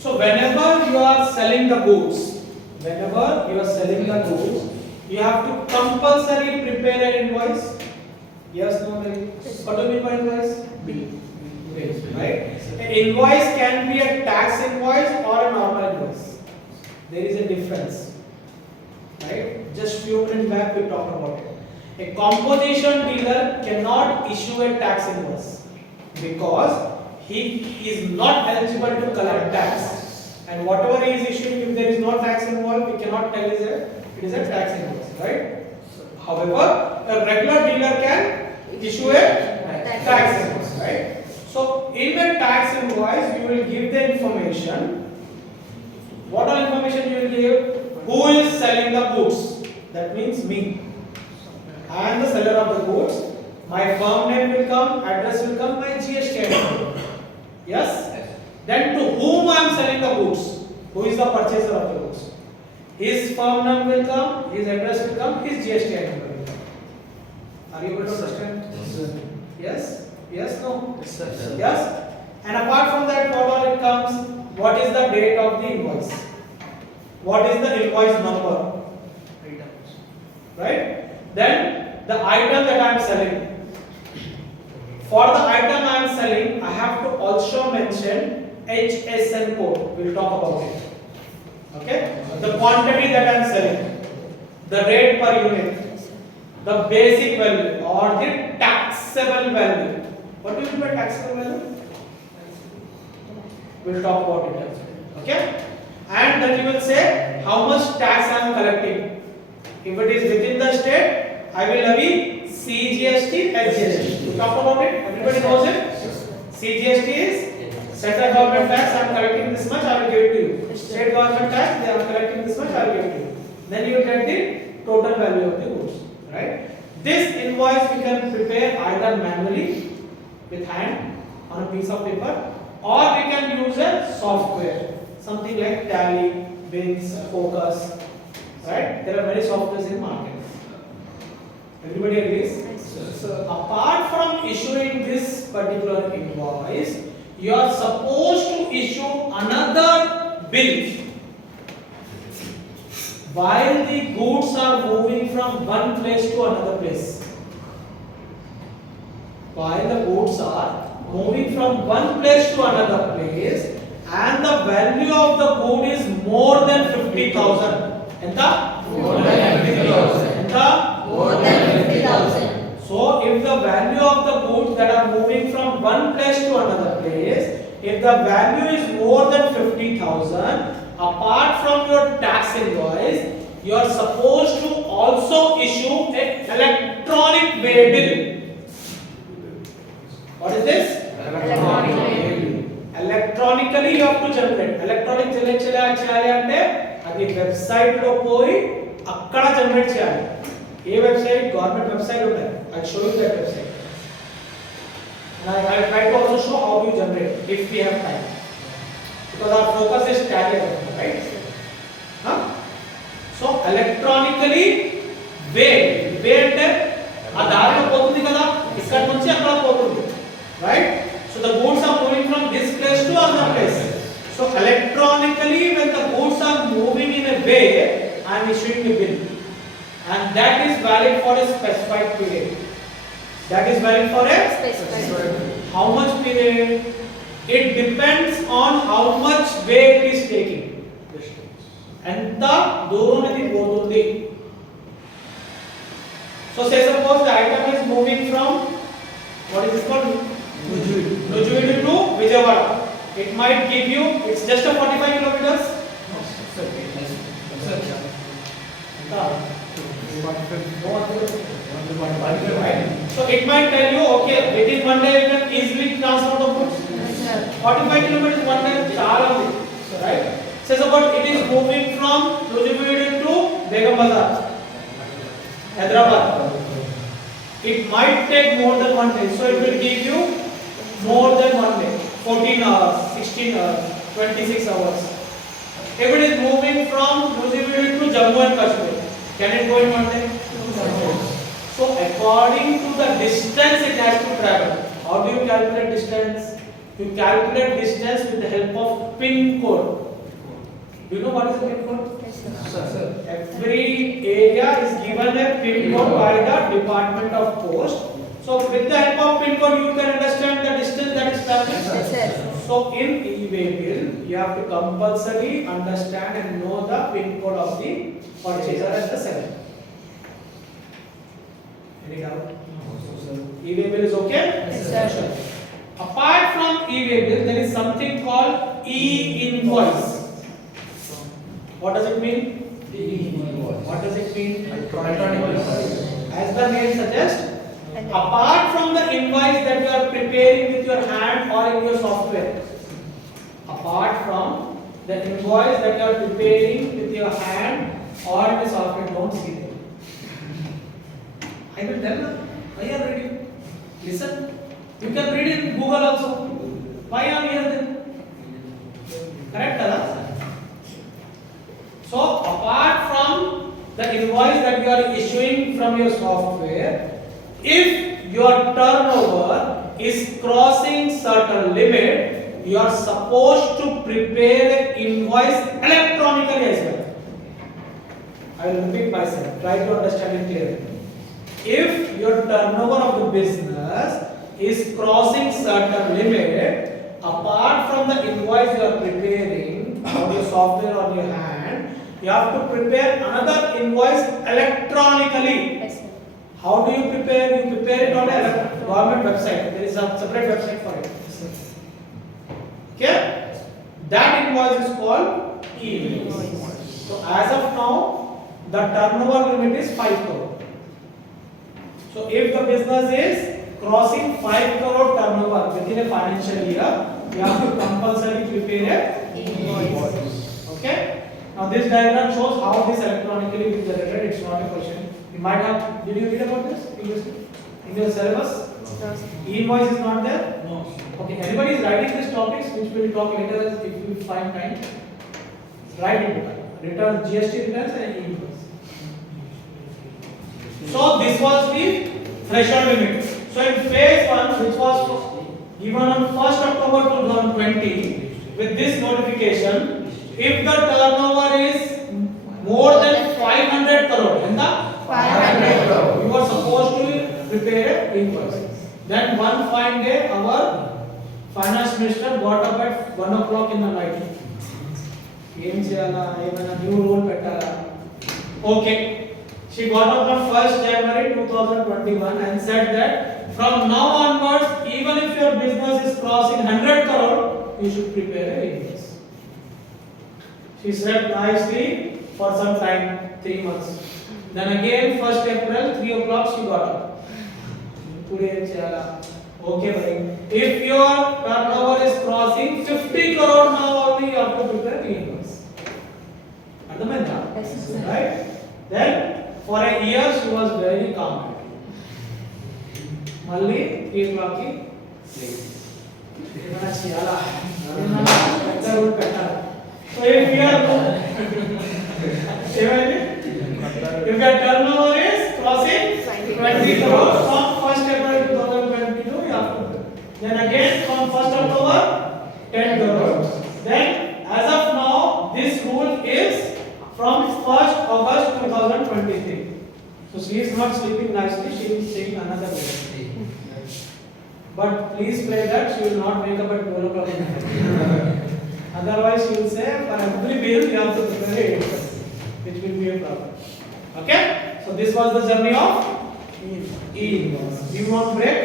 So whenever you are selling the goods, you have to compulsory prepare an invoice. Yes, no, maybe. What do you mean by invoice? Bill. Right? An invoice can be a tax invoice or a normal invoice. There is a difference. Right? Just few minutes back we talked about it. A composition dealer cannot issue a tax invoice because he is not eligible to collect tax, and whatever he is issuing, if there is no tax involved, we cannot tell it is a tax invoice, right? However, a regular dealer can issue a tax invoice, right? So in a tax invoice, you will give the information. What all information you will give? Who is selling the goods? That means me. I am the seller of the goods. My firm name will come, address will come, my GST will come. Yes? Then to whom I am selling the goods? Who is the purchaser of the goods? His firm name will come, his address will come, his GST will come. Are you able to understand? Yes? Yes? No? Yes? And apart from that, what all it comes? What is the date of the invoice? What is the invoice number? Right? Then the item that I am selling. For the item I am selling, I have to also mention HSN code. We will talk about it. Okay? The quantity that I am selling, the rate per unit, the basic value or the taxable value. What do you mean by taxable value? We will talk about it. Okay? And then you will say how much tax I am collecting. If it is within the state, I will levy CGST, SGST. We talked about it. Everybody knows it. CGST is central government tax. I am collecting this much. I will give it to you. State government tax. They are collecting this much. I will give it to you. Then you will get the total value of the goods. Right? This invoice we can prepare either manually with hand on a piece of paper, or we can use a software, something like Tally, Bins, Focus. Right? There are many softwares in market. Everybody agrees? So apart from issuing this particular invoice, you are supposed to issue another bill while the goods are moving from one place to another place. While the goods are moving from one place to another place and the value of the good is more than 50,000. Enta? More than 50,000. Enta? More than 50,000. So if the value of the goods that are moving from one place to another place, if the value is more than 50,000, apart from your tax invoice, you are supposed to also issue an electronic way bill. What is this? Electronic way bill. Electronically you have to generate. Electronic cheyali ante adi website lo poi akkada generate cheyali. A website, government website untai. I'll show you that website. And I'll try to also show how you generate if we have time. Because our focus is Tally, right? Huh? So electronically way ante ఆ దారిలో పోతుంది కదా, ఇక్కడ నుంచి అక్కడ పోతుంది, right? So the goods are moving from this place to another place. So electronically when the goods are moving in a way, I am issuing a bill, and that is valid for a specified period. That is valid for a specified period. How much period? It depends on how much way it is taking. ఎంత దూరం ఇది పోతుంది. So say suppose the item is moving from, what is this called? Nujuvidi to Vijayawada. It might give you, it's just a 45 kilometers. So it might tell you, okay, within one day you can easily transfer the goods. 45 kilometers one day, chaala undi, right? Say suppose it is moving from Nujuvidi to Begum Bazar, Hyderabad. It might take more than one day, so it will give you more than one day, 14 hours, 16 hours, 26 hours. If it is moving from Nujuvidi to Jammu and Kashmir, can it go in one day? No. So according to the distance it has to travel. How do you calculate distance? You calculate distance with the help of pin code. Do you know what is a pin code? Sir. Every area is given a pin code by the Department of Post. So with the help of pin code, you can understand the distance that is traveling. Yes, sir. So in e-way bill, you have to compulsory understand and know the pin code of the purchaser and the seller. Any doubt? E-way bill is okay? Yes, sir. Apart from e-way bill, there is something called e-invoice. What does it mean? What does it mean? As the name suggests, apart from the invoice that you are preparing with your hand or in your software, apart from the invoice that you are preparing with your hand or in the software, don't see them. I will tell you. Why you are reading? Listen. You can read in Google also. Why am here then? Correct, Dada? So apart from the invoice that you are issuing from your software, if your turnover is crossing certain limit, you are supposed to prepare an invoice electronically as well. I will repeat myself. Try to understand it clearly. If your turnover of the business is crossing certain limit, apart from the invoice you are preparing on your software or your hand, you have to prepare another invoice electronically. Yes, sir. How do you prepare? You prepare it on a government website. There is a separate website for it. Okay? That invoice is called e-invoice. So as of now, the turnover limit is 5 crore. So if the business is crossing 5 crore turnover within a financial year, you have to compulsory prepare a invoice. Okay? Now this diagram shows how this electronically is generated. It's not a question. You might have. Did you read about this previously in your syllabus? No, sir. E-invoice is not there. No. Okay. Anybody is writing these topics, which we will talk later if we find time. Write it. Return GST returns and e-invoice. So this was the threshold limit. So in phase 1, which was given on 1st October 2020, with this notification, if the turnover is more than 500 crore, in the 500 crore, you are supposed to prepare an invoice. Then one fine day, our finance minister got up at 1 o'clock in the night. New rule petala. Okay. She got up on 1st January 2021 and said that from now onwards, even if your business is crossing 100 crore, you should prepare an invoice. She said nicely for some time, 3 months. Then again, 1st April, 3 o'clock, she got up. Okay, bhai. If your turnover is crossing 50 crore now only, you have to prepare an invoice. Yes, sir. Right? Then, for a year, she was very calm. Malli, 3 o'clock ki so if your turnover is crossing 20 crore from 1st April 2022, you have to. Then again from 1st October, 10 crore. Then as of now, this rule is from 1st August 2023. So she is not sleeping nicely, she is saying another way. But please pray that she will not wake up at 12 o'clock in the night. Otherwise, she will say, for every bill you have to prepare it, which will be a problem. Okay? So this was the journey of E-invoice. Do you want break?